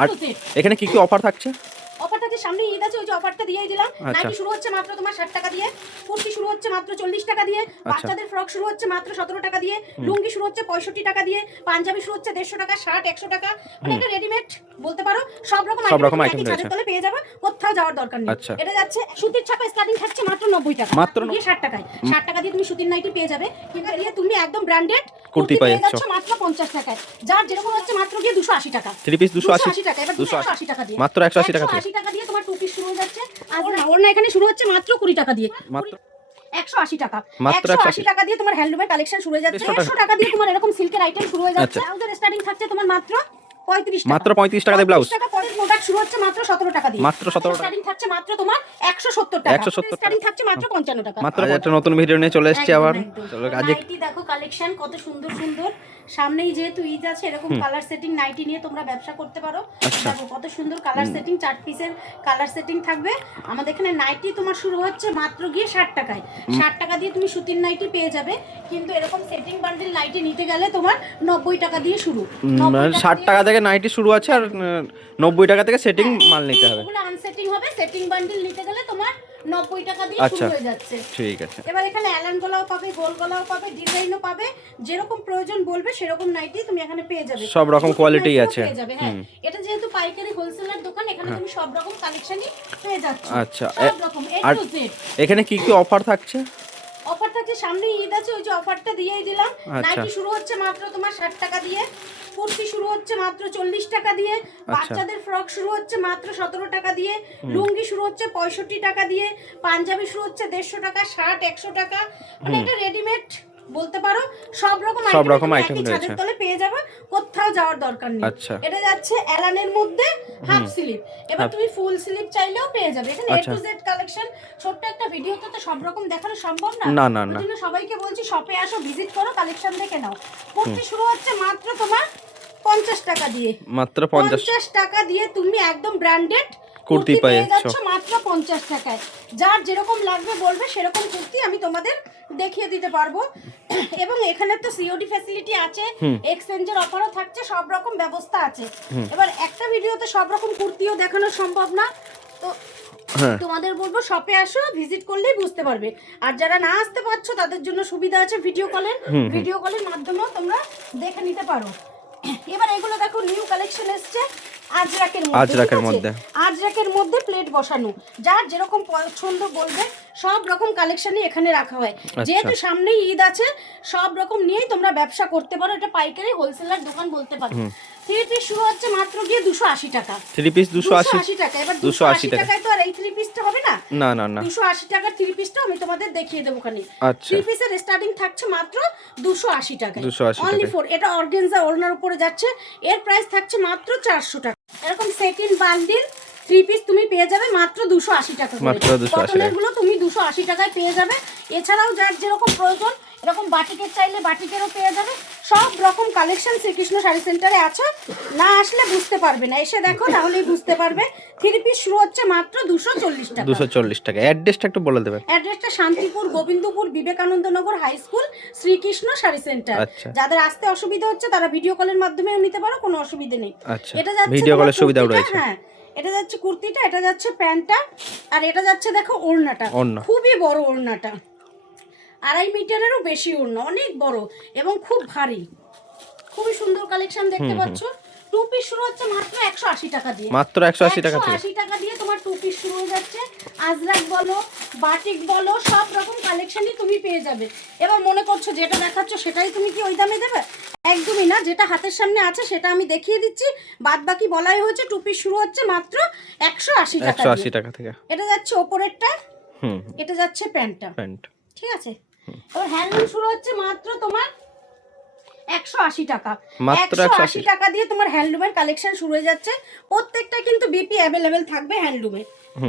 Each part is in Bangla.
আর এখানে কি কি অফার থাকছে? অফার থাকে, সামনে ঈদ আছে, ওই যে অফারটা দিয়ে দিলাম। নাইটি শুরু হচ্ছে মাত্র তোমার 60 টাকা দিয়ে, কুর্তি শুরু হচ্ছে মাত্র 40 টাকা দিয়ে, বাচ্চাদের ফ্রক শুরু হচ্ছে মাত্র 17 টাকা দিয়ে, লুঙ্গি শুরু হচ্ছে 65 টাকা দিয়ে, পাঞ্জাবি শুরু হচ্ছে 150 টাকা, শার্ট 100 টাকা। মানে এটা রেডিমেড বলতে পারো, সব রকম আইটেম ছাদের তলে পেয়ে যাবে, কোথাও যাওয়ার দরকার নেই। এটা যাচ্ছে সুতির ছাপা, স্টার্টিং থাকছে মাত্র 90 টাকা, মাত্র 60 টাকায়। 60 টাকা দিয়ে তুমি সুতির নাইটি পেয়ে যাবে, কিন্তু দিয়ে তুমি একদম ব্র্যান্ডেড কুর্তি পেয়ে যাচ্ছ মাত্র 50 টাকায়। যার যেরকম হচ্ছে মাত্র গিয়ে 280 টাকা, 3 পিস 280 টাকা। এবার 280 টাকা দিয়ে, মাত্র 180 টাকা 180 টাকা দিয়ে তোমার টু পিস শুরু হয়ে যাচ্ছে। আর ওড়না এখানে শুরু হচ্ছে মাত্র 20 টাকা দিয়ে, মাত্র 180 টাকা। মাত্র 180 টাকা দিয়ে তোমার হ্যান্ডলুমের কালেকশন শুরু হয়ে যাচ্ছে। 100 টাকা দিয়ে তোমার এরকম সিল্কের আইটেম শুরু হয়ে যাচ্ছে। ব্লাউজের স্টার্টিং থাকছে তোমার মাত্র 35 টাকা, মাত্র 35 টাকা দিয়ে ব্লাউজ। টাকা পরে প্রোডাক্ট শুরু হচ্ছে মাত্র 17 টাকা দিয়ে, মাত্র 17 টাকা। স্টার্টিং থাকছে মাত্র তোমার 170 টাকা, 170 স্টার্টিং থাকছে মাত্র 55 টাকা। মাত্র একটা নতুন ভিডিও নিয়ে চলে এসেছি আবার। চলো আজকে নাইটি দেখো কালেকশন কত সুন্দর সুন্দর। সামনেই যেহেতু ঈদ আছে, এরকম কালার সেটিং নাইটি নিয়ে তোমরা ব্যবসা করতে পারো। দেখো কত সুন্দর কালার সেটিং, 4 পিসের কালার সেটিং থাকবে আমাদের এখানে। নাইটি তোমার শুরু হচ্ছে মাত্র গিয়ে 60 টাকায়। 60 টাকা দিয়ে তুমি সুতির নাইটি পেয়ে যাবে, কিন্তু এরকম সেটিং বান্ডেল নাইটি নিতে গেলে তোমার 90 টাকা দিয়ে শুরু। 60 টাকা থেকে নাইটি শুরু আছে, আর 90 টাকা থেকে সেটিং মাল নিতে হবে। এগুলো আনসেটিং হবে, সেটিং বান্ডেল নিতে গেলে তোমার 90 টাকা দিয়ে শুরু হয়ে যাচ্ছে। ঠিক আছে। এবার এখানে অ্যালান গলাও পাবে, গোল গলাও পাবে, ডিজাইনও পাবে, যেরকম প্রয়োজন বলবে সেরকম নাইটি তুমি এখানে পেয়ে যাবে। সব রকম কোয়ালিটি আছে। পেয়ে যাবে, হ্যাঁ। এটা যেহেতু পাইকারি হোলসেলের দোকান, এখানে তুমি সব রকম কালেকশনই পেয়ে যাচ্ছ। আচ্ছা, সব রকম A আর to Z। এখানে কি কি অফার থাকছে? অফার থাকছে, সামনে ঈদ আছে, ওই যে অফারটা দিয়েই দিলাম। নাইটি শুরু হচ্ছে মাত্র তোমার 60 টাকা দিয়ে, কুর্তি শুরু হচ্ছে মাত্র 40 টাকা দিয়ে, বাচ্চাদের ফ্রক শুরু হচ্ছে মাত্র 17 টাকা দিয়ে, লুঙ্গি শুরু হচ্ছে 65 টাকা দিয়ে, পাঞ্জাবি শুরু হচ্ছে 150 টাকা, শার্ট 100 টাকা। মানে এটা রেডিমেড বলতে পারো, সব রকম আইটেম ছাদের তলে পেয়ে যাবে, কোথাও যাওয়ার দরকার নেই। এটা যাচ্ছে অ্যালানের মধ্যে হাফ স্লিভ, এবার তুমি ফুল স্লিভ চাইলেও পেয়ে যাবে। এখানে A to Z কালেকশন। ছোট্ট একটা ভিডিওতে তো সব রকম দেখানো সম্ভব না, ওই জন্য সবাইকে বলছি শপে আসো, ভিজিট করো, কালেকশন দেখে নাও। কুর্তি শুরু হচ্ছে মাত্র তোমার 50 টাকা দিয়ে, মাত্র 50 টাকা দিয়ে তুমি একদম ব্র্যান্ডেড কুর্তি পেয়ে যাচ্ছ মাত্র 50 টাকায়। যার যেরকম লাগবে বলবে, সেরকম কুর্তি আমি তোমাদের দেখিয়ে দিতে পারবো। এবং এখানে তো সিওডি ফ্যাসিলিটি আছে, এক্সচেঞ্জের অফারও থাকছে, সব রকম ব্যবস্থা আছে। এবার একটা ভিডিওতে সব রকম কুর্তিও দেখানো সম্ভব না, তো তোমাদের বলবো শপে আসো, ভিজিট করলেই বুঝতে পারবে। আর যারা না আসতে পারছো তাদের জন্য সুবিধা আছে ভিডিও কলের মাধ্যমেও তোমরা দেখে নিতে পারো। এবার এগুলো দেখো নিউ কালেকশন এসছে আজরাকের মধ্যে প্লেট বসানো, যার যেরকম পছন্দ বলবে, সব রকম কালেকশনই এখানে রাখা হয়। যেহেতু সামনেই ঈদ আছে, সব রকম নিয়েই তোমরা ব্যবসা করতে পারো। এটা পাইকারি হোলসেলার দোকান বলতে পারো। 3 পিস শুরু হচ্ছে মাত্র গিয়ে 280 টাকা, 3 পিস 280 টাকা। এবার 280 টাকায় তো আর এই 3 পিসটা হবে না, না 280 টাকার 3 পিসটা আমি তোমাদের দেখিয়ে দেবো খালি। 3 পিসের স্টার্টিং থাকছে মাত্র 280 টাকা, অনলি ফর। এটা অর্গানজা ওড়নার উপরে যাচ্ছে, এর প্রাইস থাকছে মাত্র 400 টাকা। এরকম সেটিং বান্ডিল 3 পিস তুমি পেয়ে যাবে মাত্র 280 টাকা করে। কটনের গুলো তুমি 280 টাকায় পেয়ে যাবে। এছাড়াও যার যেরকম প্রয়োজন, এরকম বাটিকের চাইলে বাটিকেরও পেয়ে যাবে। সব রকম কালেকশন শ্রীকৃষ্ণ শাড়ি সেন্টারে আছে, না আসলে বুঝতে পারবে না, এসে দেখো তাহলেই বুঝতে পারবে। 3 পিস শুরু হচ্ছে মাত্র 240 টাকা। 240 টাকা। অ্যাড্রেসটা একটু বলে দেবেন। অ্যাড্রেসটা Shantipur, Gobindapur, Vivekananda Nagar high school, Srikrishna sari centre. যাদের আসতে অসুবিধা হচ্ছে তারা ভিডিও কলের মাধ্যমেও নিতে পারো, কোনো অসুবিধা নেই। এটা যাচ্ছে ভিডিও কলের সুবিধাও রয়েছে। হ্যাঁ, এটা যাচ্ছে কুর্তিটা, এটা যাচ্ছে প্যান্টটা, আর এটা যাচ্ছে দেখো ওড়নাটা। খুবই বড় ওড়নাটা, 2.5 মিটারেরও বেশি ওড়না, অনেক বড় এবং খুব ভারী। খুবই সুন্দর কালেকশন দেখতে পাচ্ছ। 2 পিস শুরু হচ্ছে মাত্র 180 টাকা দিয়ে, মাত্র 180 টাকা থেকে। 180 টাকা দিয়ে তোমার 2 পিস শুরু হয়ে যাচ্ছে। আজরাক বলো, বাটিক বলো, সব রকম কালেকশনই তুমি পেয়ে যাবে। এবার মনে করছো যেটা দেখাচ্ছ সেটাই তুমি কি ওই দামে দেবে? একদমই না, যেটা হাতের সামনে আছে সেটা আমি দেখিয়ে দিচ্ছি। বাদ বাকি বলাই হয়েছে। 2 পিস শুরু হচ্ছে মাত্র 180 টাকা থেকে। এটা যাচ্ছে ওপরেরটা, এটা যাচ্ছে প্যান্টটা, ঠিক আছে। এবার হ্যান্ডলুম শুরু হচ্ছে মাত্র তোমার 180 টাকা, 180 টাকা দিয়ে তোমার হ্যান্ডলুমের কালেকশন শুরু হয়ে যাচ্ছে। প্রত্যেকটা কিন্তু বিপি অ্যাভেলেবেল থাকবে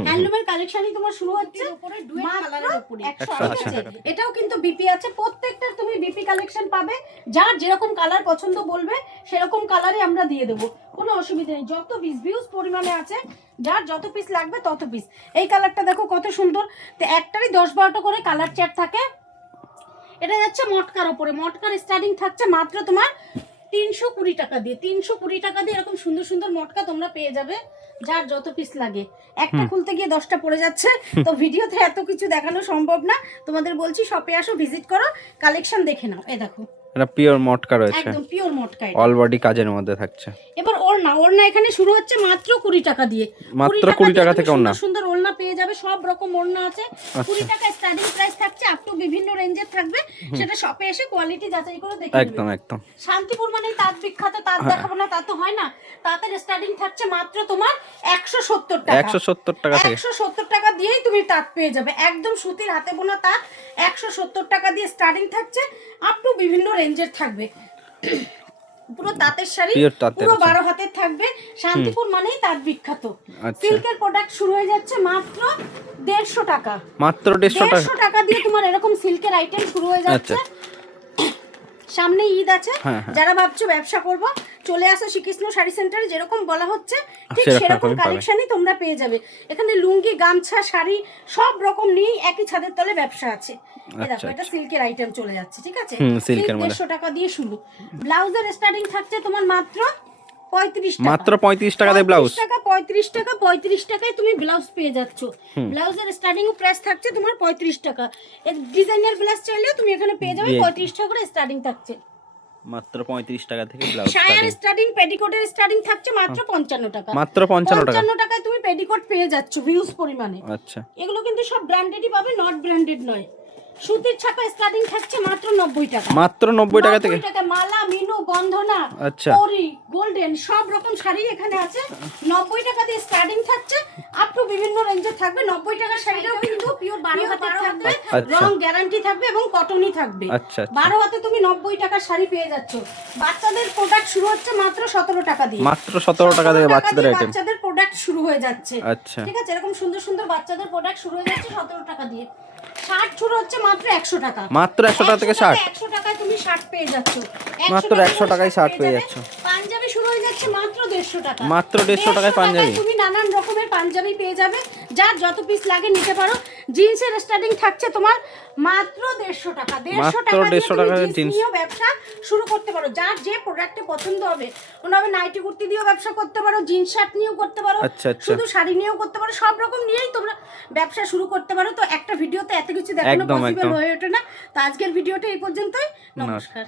হ্যান্ডলুমের কালেকশনই তোমার শুরু হচ্ছে উপরে ডুয়েট কালারের উপরে 180 টাকা। এটাও কিন্তু বিপি আছে, প্রত্যেকটা তুমি বিপি কালেকশন পাবে। যার যেরকম কালার পছন্দ বলবে সেরকম কালারই আমরা দিয়ে দেবো, কোনো অসুবিধা নেই। যত পিস ভিউজ পরিমাণে আছে, যার যত পিস লাগবে তত পিস। এই কালারটা দেখো কত সুন্দর, তো একটারই 10-12টা করে কালার চার্ট থাকে। এটা যাচ্ছে মটকার উপরে, মটকার স্টার্টিং থাকছে মাত্র তোমার 320 টাকা দিয়ে, 320 টাকা দিয়ে এরকম সুন্দর সুন্দর মটকা তোমরা পেয়ে যাবে, যার যত পিস লাগে। একটা খুলতে গিয়ে 10টা পড়ে যাচ্ছে, তো ভিডিওতে এত কিছু দেখানো সম্ভব না। তোমাদের বলছি শপে আসো, ভিজিট করো, কালেকশন দেখে নাও। এই দেখো এটা পিওর মটকা রয়েছে, একদম পিওর মটকা, অল বডি কাজের মধ্যে থাকছে। এবার ওড়না এখানে শুরু হচ্ছে মাত্র 20 টাকা দিয়ে, মাত্র 20 টাকা থেকে ওড়না, সুন্দর ওড়না পেয়ে যাবে, সব রকম ওড়না আছে। 20 টাকা স্টার্টিং প্রাইস থাকছে, আপ টু বিভিন্ন রেঞ্জের থাকবে, সেটা শপে এসে কোয়ালিটি যাচাই করে দেখে নেবে। একদম একদম। শান্তিপুর মানেই তাঁত বিখ্যাত, তাঁত দেখাবো না তা তো হয় না। তাঁতের স্টার্টিং থাকছে মাত্র তোমার 170 টাকা, 170 টাকা থেকে, 170 টাকা দিয়েই তুমি তাঁত পেয়ে যাবে, একদম সুতির হাতে বোনা তাঁত 170 টাকা দিয়ে স্টার্টিং থাকছে, আপ টু বিভিন্ন রেঞ্জের থাকবে। পুরো তাঁতের শাড়ি, পুরো 12 হাতের থাকবে। শান্তিপুর মানেই তাঁত বিখ্যাত। সিল্কের প্রোডাক্ট শুরু হয়ে যাচ্ছে মাত্র 150 টাকা, মাত্র 150 টাকা দিয়ে তোমার এরকম সিল্কের আইটেম শুরু হয়ে যাচ্ছে। সামনে ঈদ আছে, যারা ভাবছো ব্যবসা করবো, চলে আসো শ্রীকৃষ্ণ শাড়ি সেন্টারে, যেরকম বলা হচ্ছে ঠিক সেরকম কালেকশনই তোমরা পেয়ে যাবে। এখানে লুঙ্গি, গামছা, শাড়ি সব রকম নিয়েই একই ছাদের তলে ব্যবসা আছে। এই দেখো এটা সিল্কের আইটেম চলে যাচ্ছে, ঠিক আছে, সিল্কের 150 টাকা দিয়ে শুরু। ব্লাউজের স্টার্টিং থাকছে তোমার মাত্র 35 টাকা, মাত্র 35 টাকা দিয়ে ব্লাউজ, 35 টাকায় তুমি ব্লাউজ পেয়ে যাচ্ছ। ব্লাউজের স্টার্টিং প্রাইস থাকছে তোমার 35 টাকা। এর ডিজাইনার ব্লাউজ চাইলেও তুমি এখানে পেয়ে যাবে 35 টাকা করে স্টার্টিং থাকছে, মাত্র 35 টাকা থেকে ব্লাউজ। শায়ার স্টার্টিং, পেটিকোটের স্টার্টিং থাকছে মাত্র 55 টাকা, মাত্র 55 টাকায় তুমি পেটিকোট পেয়ে যাচ্ছ হিউজ পরিমাণে। আচ্ছা, এগুলো কিন্তু সব ব্র্যান্ডেডই পাবে, নট ব্র্যান্ডেড নয়। সুতির ছাপা স্টার্টিং থাকছে মাত্র 90 টাকা, মাত্র 90 টাকা থেকে। মালা, মিনু, বন্ধনা, আচ্ছা, পরি, গোল্ডেন সব রকম শাড়ি এখানে আছে। 90 টাকা দিয়ে স্টার্টিং থাকছে, আপ টু বিভিন্ন রেঞ্জে থাকবে। 90 টাকার শাড়িটাও কিন্তু পিওর 12 হাতে থাকবে, রং গ্যারান্টি থাকবে এবং কটনই থাকবে। 12 হাতে তুমি 90 টাকার শাড়ি পেয়ে যাচ্ছ। বাচ্চাদের প্রোডাক্ট শুরু হচ্ছে মাত্র 17 টাকা দিয়ে, মাত্র 17 টাকা থেকে বাচ্চাদের আইটেম, বাচ্চাদের প্রোডাক্ট শুরু হয়ে যাচ্ছে। আচ্ছা, ঠিক আছে, এরকম সুন্দর সুন্দর বাচ্চাদের প্রোডাক্ট শুরু হয়ে যাচ্ছে 17 টাকা দিয়ে। শার্ট শুরু হচ্ছে মাত্র 100 টাকা, মাত্র 100 টাকা থেকে শার্ট, 100 টাকায় তুমি শার্ট পেয়ে যাচ্ছ, মাত্র 100 টাকায় শার্ট পেয়ে যাচ্ছ। পাঞ্জাবি শুরু হয়ে যাচ্ছে মাত্র 150 টাকা, মাত্র 150 টাকায় পাঞ্জাবি তুমি নানান রকমের পাঞ্জাবি পেয়ে যাবে, যার যত পিস লাগে নিতে পারো। জিন্সের স্টার্টিং থাকছে তোমার মাত্র 150 টাকা, 150 টাকা দিয়ে জিন্স নিয়েও ব্যবসা শুরু করতে পারো, যার যে প্রোডাক্টে পছন্দ হবে। ওনাবে নাইটি কুর্তি দিয়েও ব্যবসা করতে পারো, জিন্স শার্ট নিয়েও করতে পারো, শুধু শাড়ি নিয়েও করতে পারো, সব রকম নিয়েই তোমরা ব্যবসা শুরু করতে পারো। তো একটা ভিডিওতে এত কিছু দেখানো পসিবল হয়ে ওঠে না, তো আজকের ভিডিওটা এই পর্যন্তই। নমস্কার।